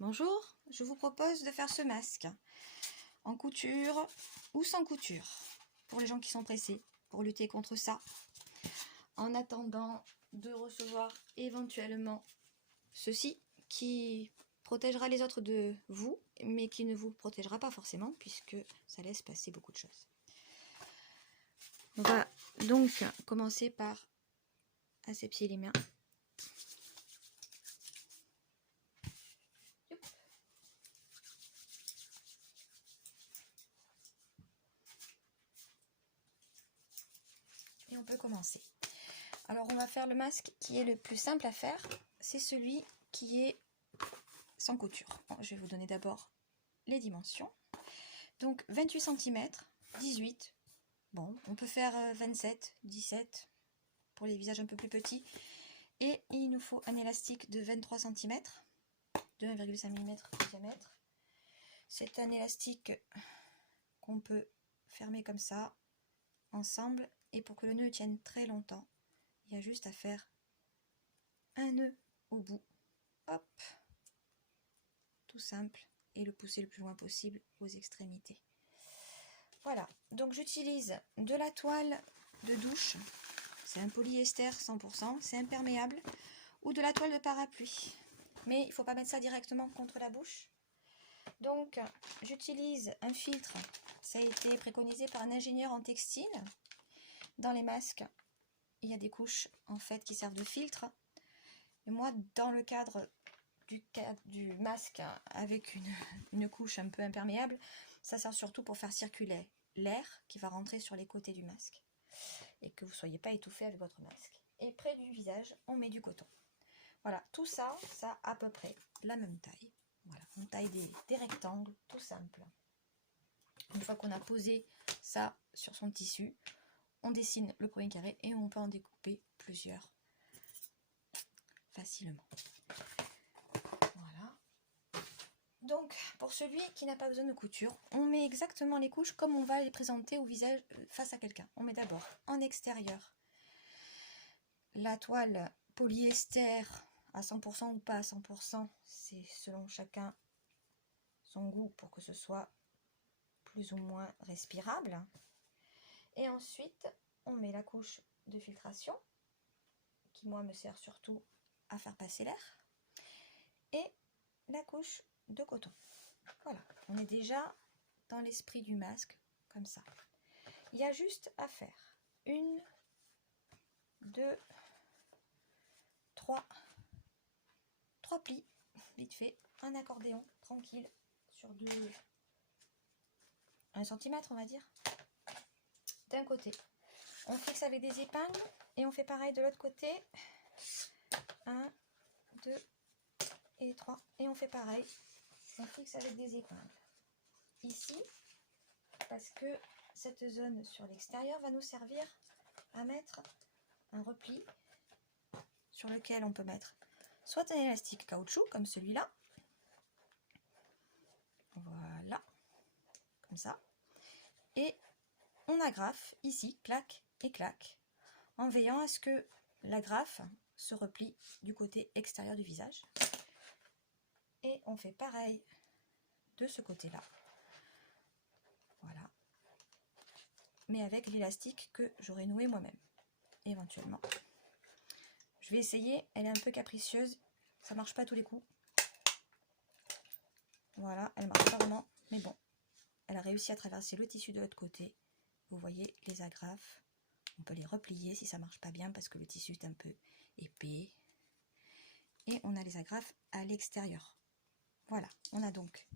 Bonjour, je vous propose de faire ce masque en couture ou sans couture pour les gens qui sont pressés, pour lutter contre ça, en attendant de recevoir éventuellement ceci qui protégera les autres de vous, mais qui ne vous protégera pas forcément puisque ça laisse passer beaucoup de choses. On va donc commencer par aseptier les mains. Et on peut commencer. Alors on va faire le masque qui est le plus simple à faire, c'est celui qui est sans couture. Bon, je vais vous donner d'abord les dimensions. Donc 28 cm, 18, bon, on peut faire 27, 17 pour les visages un peu plus petits. Et il nous faut un élastique de 23 cm, de 1,5 mm de diamètre. C'est un élastique qu'on peut fermer comme ça, ensemble, et pour que le nœud tienne très longtemps, il y a juste à faire un nœud au bout, hop, tout simple, et le pousser le plus loin possible aux extrémités. Voilà, donc j'utilise de la toile de douche, c'est un polyester 100%, c'est imperméable, ou de la toile de parapluie. Mais il ne faut pas mettre ça directement contre la bouche. Donc j'utilise un filtre, ça a été préconisé par un ingénieur en textile. Dans les masques, il y a des couches en fait qui servent de filtre. Et moi, dans le cadre du masque avec une couche un peu imperméable, ça sert surtout pour faire circuler l'air qui va rentrer sur les côtés du masque et que vous ne soyez pas étouffé avec votre masque. Et près du visage, on met du coton. Voilà, tout ça, ça a à peu près la même taille. Voilà, on taille des rectangles, tout simple. Une fois qu'on a posé ça sur son tissu, on dessine le premier carré et on peut en découper plusieurs facilement. Voilà. Donc, pour celui qui n'a pas besoin de couture, on met exactement les couches comme on va les présenter au visage face à quelqu'un. On met d'abord en extérieur la toile polyester à 100% ou pas à 100%, c'est selon chacun son goût pour que ce soit plus ou moins respirable. Et ensuite, on met la couche de filtration, qui moi me sert surtout à faire passer l'air, et la couche de coton. Voilà, on est déjà dans l'esprit du masque, comme ça. Il y a juste à faire 1, 2, 3 plis, vite fait, un accordéon, tranquille, sur 1 cm on va dire, d'un côté. On fixe avec des épingles et on fait pareil de l'autre côté. 1, 2 et 3. Et on fait pareil. On fixe avec des épingles. Ici, parce que cette zone sur l'extérieur va nous servir à mettre un repli sur lequel on peut mettre soit un élastique caoutchouc comme celui-là. Voilà. Comme ça. Et on agrafe ici, clac et clac, en veillant à ce que l'agrafe se replie du côté extérieur du visage. Et on fait pareil de ce côté-là. Voilà. Mais avec l'élastique que j'aurais noué moi-même, éventuellement. Je vais essayer, elle est un peu capricieuse, ça marche pas à tous les coups. Voilà, elle marche pas vraiment, mais bon, elle a réussi à traverser le tissu de l'autre côté. Vous voyez les agrafes, on peut les replier si ça marche pas bien parce que le tissu est un peu épais. Et on a les agrafes à l'extérieur. Voilà, on a donc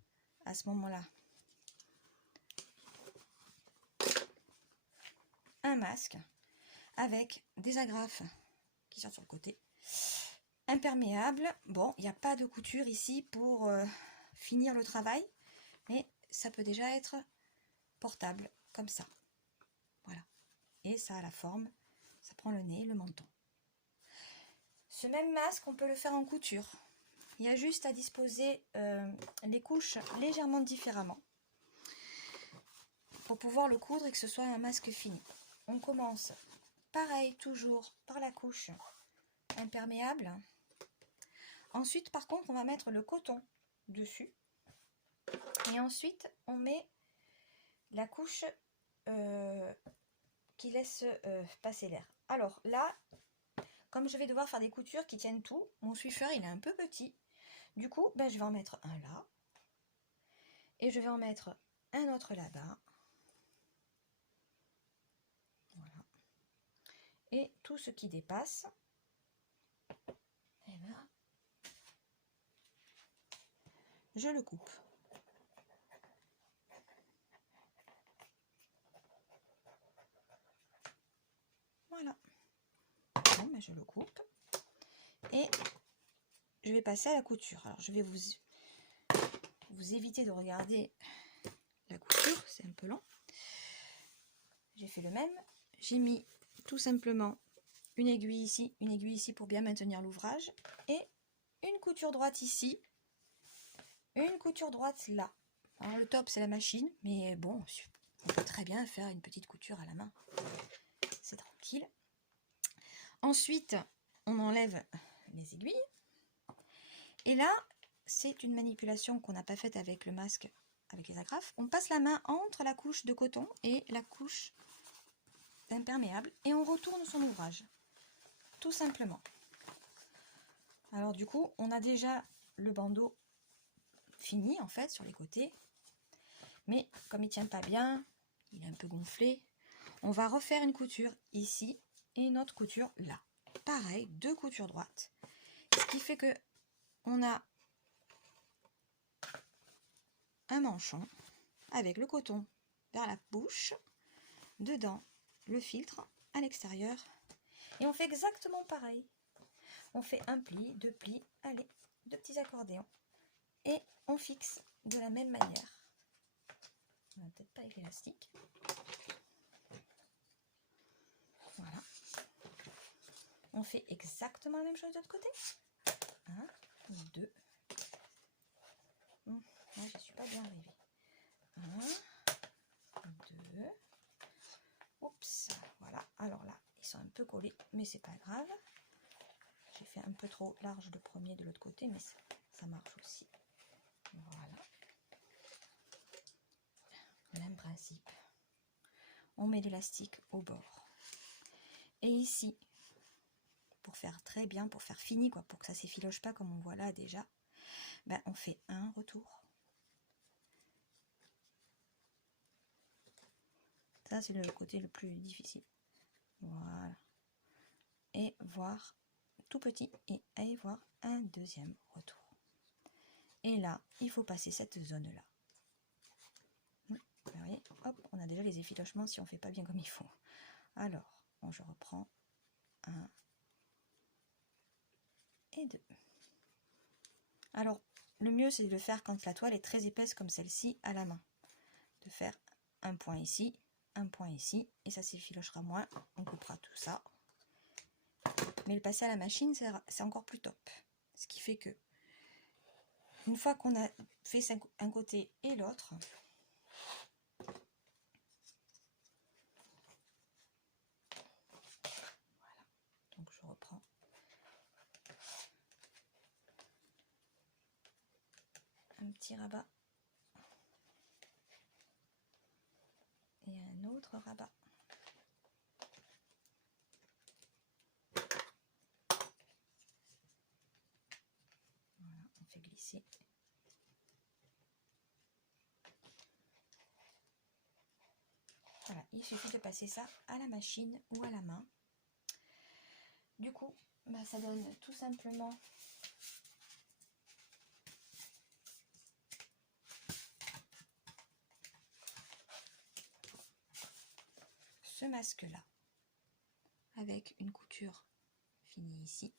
à ce moment-là un masque avec des agrafes qui sortent sur le côté, imperméable. Bon, il n'y a pas de couture ici pour finir le travail, mais ça peut déjà être portable comme ça. Voilà, et ça a la forme, ça prend le nez, le menton. Ce même masque, on peut le faire en couture. Il y a juste à disposer les couches légèrement différemment pour pouvoir le coudre et que ce soit un masque fini. On commence pareil, toujours par la couche imperméable. Ensuite, par contre, on va mettre le coton dessus. Et ensuite, on met la couche qui laisse passer l'air. Alors là, comme je vais devoir faire des coutures qui tiennent tout, mon Swiffer il est un peu petit. Du coup, ben, je vais en mettre un là. Et je vais en mettre un autre là-bas. Voilà. Et tout ce qui dépasse, eh ben, je le coupe. Voilà. Bon, ben, je le coupe. Et je vais passer à la couture. Alors, je vais vous éviter de regarder la couture, c'est un peu long. J'ai fait le même. J'ai mis tout simplement une aiguille ici pour bien maintenir l'ouvrage et une couture droite ici, une couture droite là. Alors le top c'est la machine, mais bon, on peut très bien faire une petite couture à la main, c'est tranquille. Ensuite, on enlève les aiguilles et là, c'est une manipulation qu'on n'a pas faite avec le masque, avec les agrafes. On passe la main entre la couche de coton et la couche d'imperméable et on retourne son ouvrage. Tout simplement. Alors du coup, on a déjà le bandeau fini en fait sur les côtés. Mais comme il tient pas bien, il est un peu gonflé, on va refaire une couture ici et une autre couture là. Pareil, 2 coutures droites. Ce qui fait que on a un manchon avec le coton vers la bouche, dedans le filtre à l'extérieur. Et on fait exactement pareil. On fait un pli, 2 plis, allez, 2 petits accordéons. Et on fixe de la même manière. Peut-être pas avec l'élastique. Voilà. On fait exactement la même chose de l'autre côté. 1, 2. Là, je suis pas bien arrivée. 1, 2. Oups. Voilà. Alors là, ils sont un peu collés, mais c'est pas grave. J'ai fait un peu trop large le premier de l'autre côté, mais ça marche aussi. Voilà. Même principe. On met l'élastique au bord. Et ici, pour faire très bien, pour faire fini, quoi, pour que ça s'effiloche pas comme on voit là déjà, ben, on fait un retour. Ça, c'est le côté le plus difficile. Voilà. Et voir tout petit et aller voir un deuxième retour. Et là, il faut passer cette zone-là. Vous voyez, hop, on a déjà les effilochements si on ne fait pas bien comme il faut. Alors, bon, je reprends 1 et 2. Alors, le mieux, c'est de le faire quand la toile est très épaisse comme celle-ci à la main. De faire un point ici, et ça s'effilochera moins. On coupera tout ça. Mais le passer à la machine, c'est encore plus top. Ce qui fait que, une fois qu'on a fait un côté et l'autre, voilà. Donc je reprends. Un petit rabat. Et un autre rabat. Voilà, on fait glisser. Voilà, il suffit de passer ça à la machine ou à la main. Du coup, bah, ça donne tout simplement ce masque-là, avec une couture finie ici.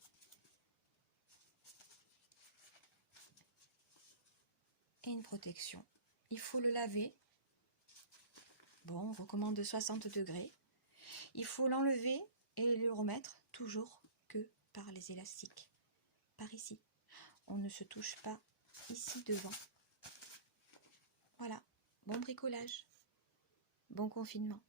Et une protection. Il faut le laver. Bon, on recommande 60 degrés. Il faut l'enlever et le remettre toujours que par les élastiques. Par ici. On ne se touche pas ici devant. Voilà. Bon bricolage. Bon confinement.